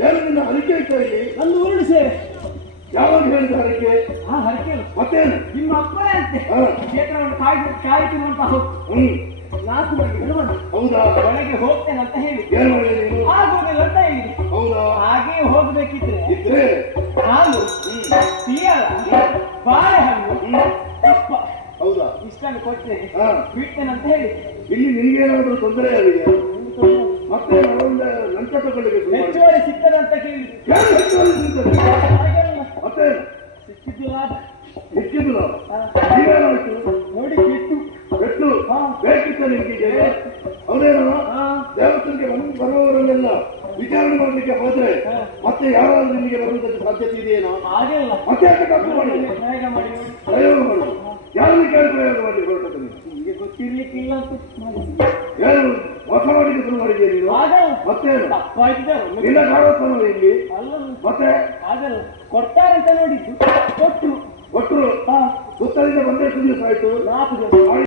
ಯಾರನ್ನ ಹರಿಕೆ ಕೈಲಿ ಒಂದು ಉರುಳು ಸೇವೆ ಯಾವಾಗ ಹೇಳಿದ ಹರಿಕೆ? ಹರಿಕೆ ಮತ್ತೇನು ನಿಮ್ಮ ಅಪ್ಪನೇ ಅಂತೆ ಕ್ಷೇತ್ರವನ್ನು ಕಾಯ್ತಿರುವಂತ ನಾಲ್ಕು ಮಂದಿ ಹೌದಾ? ಒಳಗೆ ಹೋಗ್ತೇನೆ ಅಂತ ಹೇಳಿ ಏನು ಮಾಡಿದೆ ನೀನು? ಆಗೋದಿಲ್ಲ ಅಂತ ಹೇಳಿ ಹೌದಾ? ಹಾಗೆ ಹೋಗ್ಬೇಕಿದ್ರೆ ಇದ್ರೆ ಹಾಲು ತೀಯಲ ಬಾಳೆಹಣ್ಣು ತುಪ್ಪ ಹೌದಾ? ಇಷ್ಟನ್ನು ಕೊಟ್ಟೆ ಬಿಡ್ತೇನೆ ಅಂತ ಹೇಳಿ ಇಲ್ಲಿ ನಿನ್ಗೇನಾದ್ರೂ ತೊಂದರೆ ಆಗಿದೆ? ಮತ್ತೆ ಲಂಚ ತಗೊಳ್ಳಿಕ್ಕೆ ಹೆಚ್ಚುವರಿ ಸಿಗ್ತದಂತ ಕೇಳಿ ಮತ್ತೆ ಸಿಕ್ಕಿದ್ದಿಲ್ಲ ಸಿಕ್ಕಿದ್ದು ನೀವೇನಾಯ್ತು ನೋಡಿ ಕೆಟ್ಟು ಬೆಟ್ಟು ಬೇಕಿತ್ತ ನಿಮ್ಗೆ? ಹೌದೇನೋ? ದೇವಸ್ಥಾನಕ್ಕೆ ಬರುವವರನ್ನೆಲ್ಲ ವಿಚಾರಣೆ ಮಾಡಲಿಕ್ಕೆ ಹೋದ್ರೆ ಮತ್ತೆ ಯಾರಾದ್ರೂ ನಿಮಗೆ ಬರುವುದಕ್ಕೆ ಸಾಧ್ಯತೆ ಇದೆಯೇನೋ? ಹಾಗೆಲ್ಲ ಮತ್ತೆ ಯಾಕೆ ತಪ್ಪು ಮಾಡಿ ಪ್ರಯೋಗ ಮಾಡಿ ಪ್ರಯೋಗ ಮಾಡು. ಯಾರು ಕೇಳಿ ಪ್ರಯೋಗ ಮಾಡಿ ಹೊರಟದ್ದು? ನಿಮಗೆ ಗೊತ್ತಿರ್ಲಿಕ್ಕಿಲ್ಲ ಅಂತ ಏನು ಹೊಸ ಮಾಡಿಗೆ ಶುರು ಮಾಡಿದ್ದೀಯ ನೀನು? ಮತ್ತೇನು ನಿನ್ನ ಕಾಡೋತ್ಸವ ಇಲ್ಲಿ ಅಲ್ಲ ಮತ್ತೆ ಹಾಗಲ್ಲ ಕೊಡ್ತಾರೆ ಅಂತ ನೋಡಿದ್ದು ಕೊಟ್ಟರು ಕೊಟ್ಟರು. ಸುತ್ತಲಿಂದ ಬಂದೇ ದಿವಸ ಆಯ್ತು. 4 ದಿವಸ